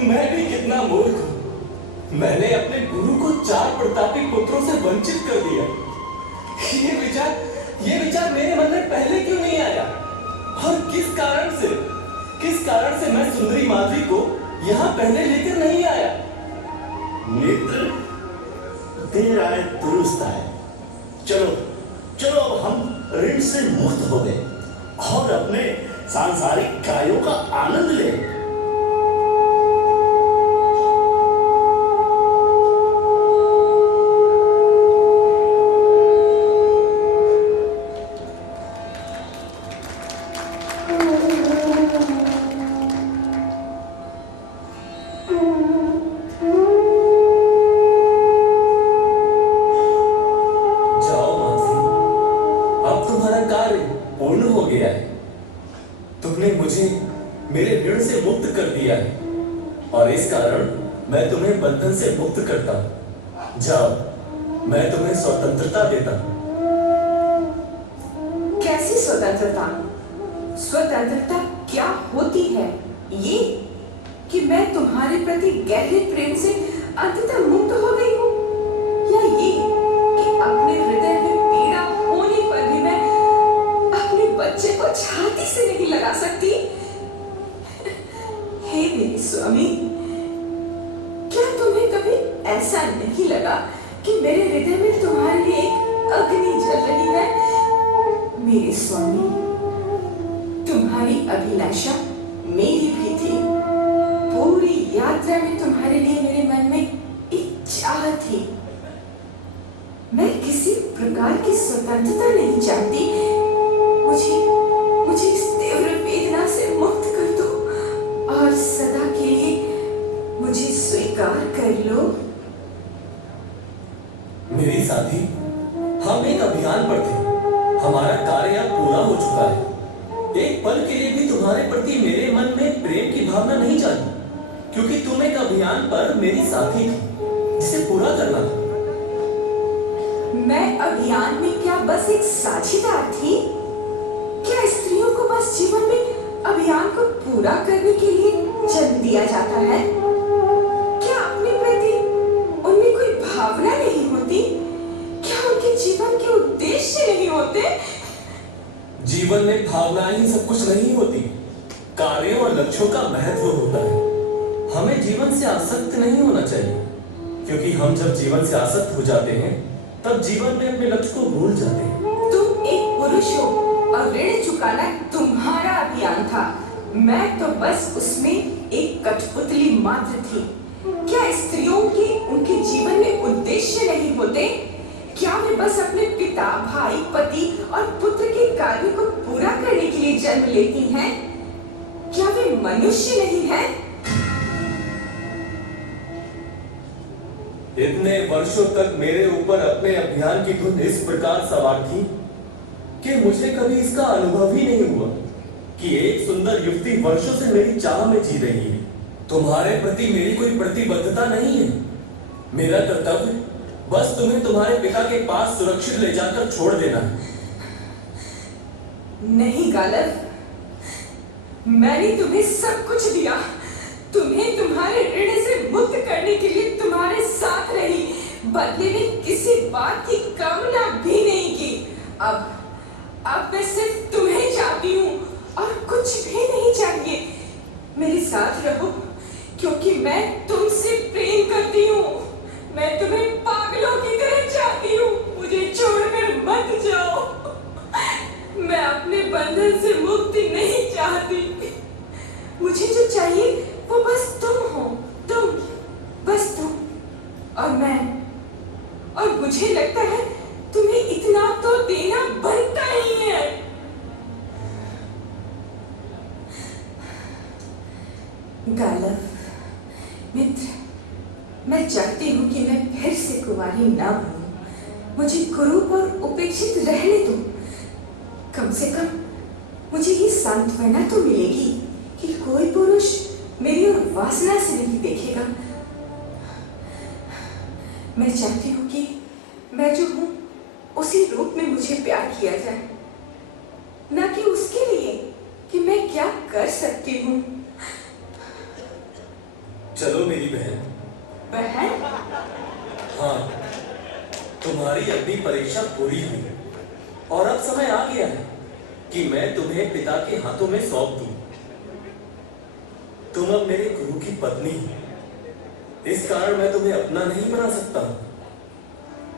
मैं भी कितना मूर्ख हूं। मैंने अपने गुरु को 4 प्रतापी पुत्रों से वंचित कर दिया। ये विचार मेरे मन में पहले क्यों नहीं आया? और किस कारण से मैं सुंदरी माधवी को यहाँ पहले लेकर नहीं आया? मित्र, देर आए दुरुस्त आए। चलो अब हम ऋण से मुक्त हो गए और अपने सांसारिक कार्यों का आनंद लें। जाओ माधवी, पूर्ण हो गया है। तुमने मुझे मेरे ऋण से मुक्त कर दिया है और इस कारण मैं तुम्हें बंधन से मुक्त करता हूं। जाओ, मैं तुम्हें स्वतंत्रता देता हूं। कैसी स्वतंत्रता? स्वतंत्रता क्या होती है? ये कि मैं तुम्हारे प्रति गहरे प्रेम से अंततः मुक्त हो गई हूँ, या ये कि अपने हृदय में पीड़ा होने पर भी मैं अपने बच्चे को छाती से नहीं लगा सकती? हे मेरे स्वामी, क्या तुम्हें कभी ऐसा नहीं लगा कि मेरे हृदय में तुम्हारे लिए एक अग्नि जल रही है? मेरे स्वामी, तुम्हारी अभिलाषा मेरी भी थी। पूरी यात्रा में तुम्हारे लिए मेरे मन में एक चाह थी। मैं किसी प्रकार की स्वतंत्रता नहीं चाहती। मुझे इस तीव्र वेदना से मुक्त कर दो और सदा के लिए मुझे स्वीकार कर लो। मेरी साथी, हम एक अभियान पर थे। हमारा कार्य अब पूरा हो चुका है। एक पल के लिए भी तुम्हारे प्रति मेरे मन में प्रेम की भावना नहीं जागी, क्योंकि तुम एक अभियान पर मेरी साथी थी जिसे पूरा करना था। मैं अभियान में क्या बस एक साझीदार थी? क्या स्त्रियों को बस जीवन में अभियान को पूरा करने के लिए जन्म दिया जाता है? क्या अपने प्रति उनमें कोई भावना नहीं होती? क्या उनके जीवन के उद्देश्य नहीं होते? जीवन में भावनाएं ही सब कुछ नहीं होती। कार्यों और लक्ष्यों का महत्व होता है। हमें जीवन से आसक्त नहीं होना चाहिए, क्योंकि हम जब जीवन से आसक्त हो जाते हैं तब जीवन में अपने लक्ष्य को भूल जाते हैं। तुम एक पुरुष हो और ऋण चुकाना तुम्हारा अभियान था। मैं तो बस उसमें एक कठपुतली मात्र थी। क्या स्त्रियों के उनके जीवन में उद्देश्य नहीं होते? क्या वे बस अपने पिता, भाई, पति और पुत्र के कार्यों को पूरा करने के लिए जन्म लेती हैं? क्या वे मनुष्य नहीं हैं? इतने वर्षों तक मेरे ऊपर अपने अभियान की धुन इस प्रकार सवार थी कि मुझे कभी इसका अनुभव ही नहीं हुआ कि एक सुंदर युवती वर्षों से मेरी चाह में जी रही है। तुम्हारे प्रति मेरी कोई प्रतिबद्धता नहीं है। मेरा कर्तव्य बस तुम्हें तुम्हारे पिता के पास सुरक्षित ले जाकर छोड़ देना है। नहीं गालव, मैंने तुम्हें सब कुछ दिया। तुम्हें तुम्हारे ऋण से मुक्त करने के लिए तुम्हारे साथ रही, बदले में किसी बात की कामना भी नहीं की। अब मैं सिर्फ तुम्हें चाहती हूँ और कुछ भी नहीं चाहिए। मेरे साथ रहो, क्योंकि मैं तुमसे प्रेम करती हूँ। मैं तुम्हें पागलों की तरह चाहती हूँ। मुझे छोड़कर मत जाओ। मैं अपने बंधन से मुक्ति नहीं चाहती। मुझे जो चाहिए वो बस तुम हो, तुम, बस तुम और मैं। और मुझे लगता है तुम्हें इतना तो देना बनता ही है। गालव मित्र, मैं चाहती हूँ कि मैं फिर से कुंवारी ना बनूं। मुझे कुरूप और उपेक्षित रहने दो। कम से कम मुझे ये सांत्वना तो मिलेगी कि कोई पुरुष मेरी ओर वासना से नहीं देखेगा। मैं चाहती हूँ कि मैं जो हूँ उसी रूप में मुझे प्यार किया जाए, न कि उसके लिए कि मैं क्या कर सकती हूँ। चलो मेरी बहन। बहन? हाँ, तुम्हारी अग्नि परीक्षा पूरी हुई और अब समय आ गया है कि मैं तुम्हें पिता के हाथों में सौंप दूं। तुम अब मेरे गुरु की पत्नी हो। इस कारण मैं तुम्हें अपना नहीं बना सकता।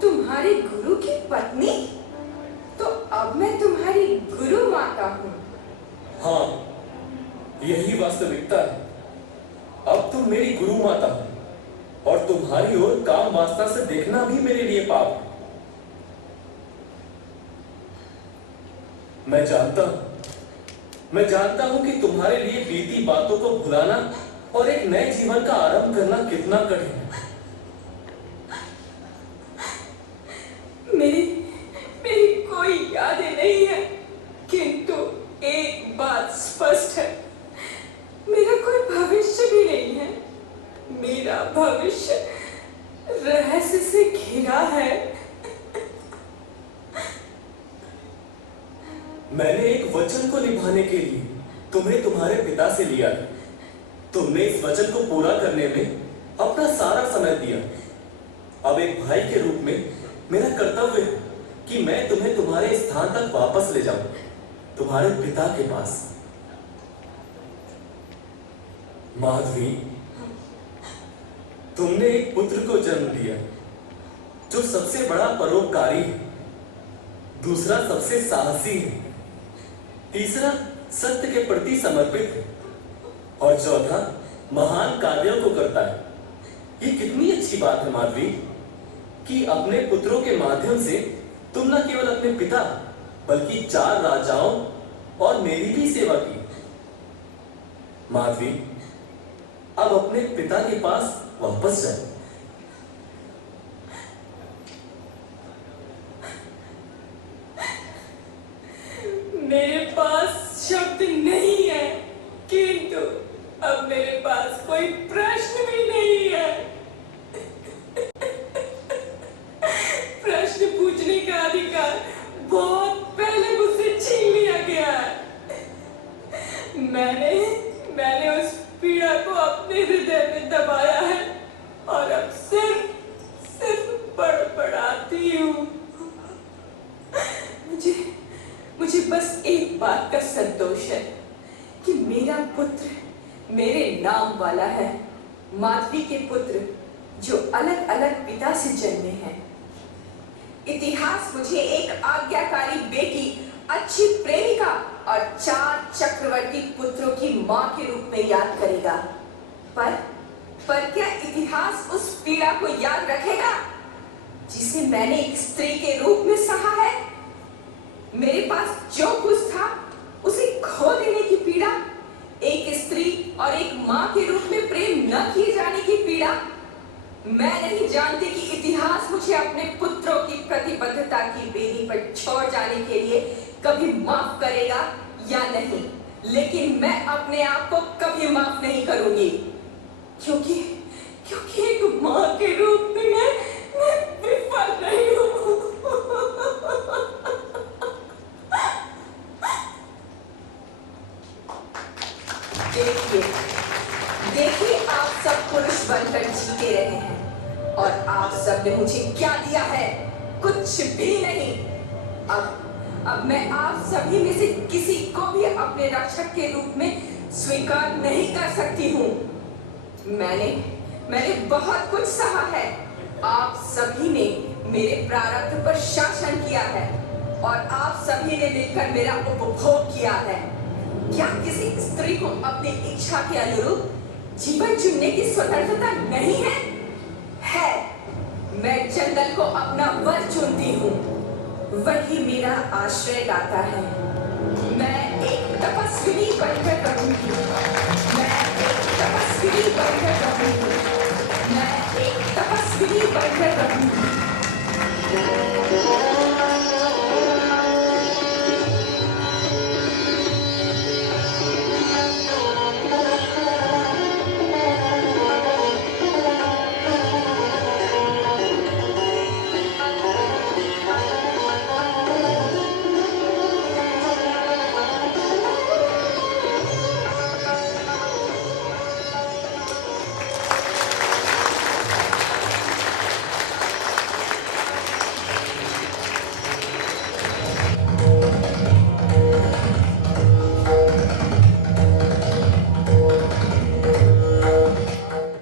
तुम्हारे गुरु की पत्नी? तो अब मैं तुम्हारी गुरु माता हूँ। हाँ, यही वास्तविकता है। अब तुम मेरी गुरु माता हो और तुम्हारी ओर काम वास्ता से देखना भी मेरे लिए पाप है। मैं जानता हूं कि तुम्हारे लिए बीती बातों को भुलाना और एक नए जीवन का आरंभ करना कितना कठिन है। मेरी कोई यादें नहीं है, किंतु मैंने एक वचन को निभाने के लिए तुम्हें तुम्हारे पिता से लिया था। तुमने इस वचन को पूरा करने में अपना सारा समय दिया। अब एक भाई के रूप में मेरा कर्तव्य है कि मैं तुम्हें तुम्हारे स्थान तक वापस ले जाऊं, तुम्हारे पिता के पास। माधवी, तुमने एक पुत्र को जन्म दिया जो सबसे बड़ा परोपकारी है, दूसरा सबसे साहसी है, तीसरा सत्य के प्रति समर्पित है और चौथा महान कार्यों को करता है। ये कितनी अच्छी बात है माधवी कि अपने पुत्रों के माध्यम से तुम न केवल अपने पिता बल्कि 4 राजाओं और मेरी भी सेवा की। माधवी, अब अपने पिता के पास वापस जाओ। मेरे पास शब्द नहीं है, किंतु अब मेरे पास कोई प्रश्न भी नहीं है। प्रश्न पूछने का अधिकार बहुत पहले मुझसे छीन लिया गया है। मैंने उस पीड़ा को अपने हृदय में दबाया है और अब सिर्फ बड़बड़ाती हूँ। मुझे बस एक बात का संतोष है कि मेरा पुत्र मेरे नाम वाला है। माधवी के पुत्र जो अलग अलग पिता से जन्मे हैं। इतिहास मुझे एक आज्ञाकारी बेटी, अच्छी प्रेमिका और 4 चक्रवर्ती पुत्रों की मां के रूप में याद करेगा। पर क्या इतिहास उस पीड़ा को याद रखेगा जिसे मैंने एक स्त्री के रूप में सहा है? मेरे पास जो कुछ था उसे खो देने की पीड़ा, एक स्त्री और एक मां के रूप में प्रेम न किए जाने की पीड़ा। मैं नहीं जानती कि इतिहास मुझे अपने पुत्रों की प्रतिबद्धता की बेड़ी पर छोड़ जाने के लिए कभी माफ करेगा या नहीं, लेकिन मैं अपने आप को कभी माफ नहीं करूंगी, क्योंकि एक मां के रूप में मैं विफल नहीं हूं। देखिए, आप सब पुरुष बनकर जीते रहे हैं और आप सब ने मुझे क्या दिया है? कुछ भी नहीं। अब मैं आप सभी में से किसी को भी अपने रक्षक के रूप में स्वीकार नहीं कर सकती हूँ। मैंने बहुत कुछ सहा है। आप सभी ने मेरे प्रारब्ध पर शासन किया है और आप सभी ने मिलकर मेरा उपभोग किया है। क्या किसी स्त्री को अपनी इच्छा के अनुरूप जीवन चुनने की स्वतंत्रता नहीं है? मैं जंगल को अपना वर चुनती हूँ, वही मेरा आश्रय दाता है। मैं एक तपस्विनी बनकर रहूंगी। मैं एक तपस्विनी बनकर रहूंगी। मैं एक तपस्विनी बनकर रहूंगी।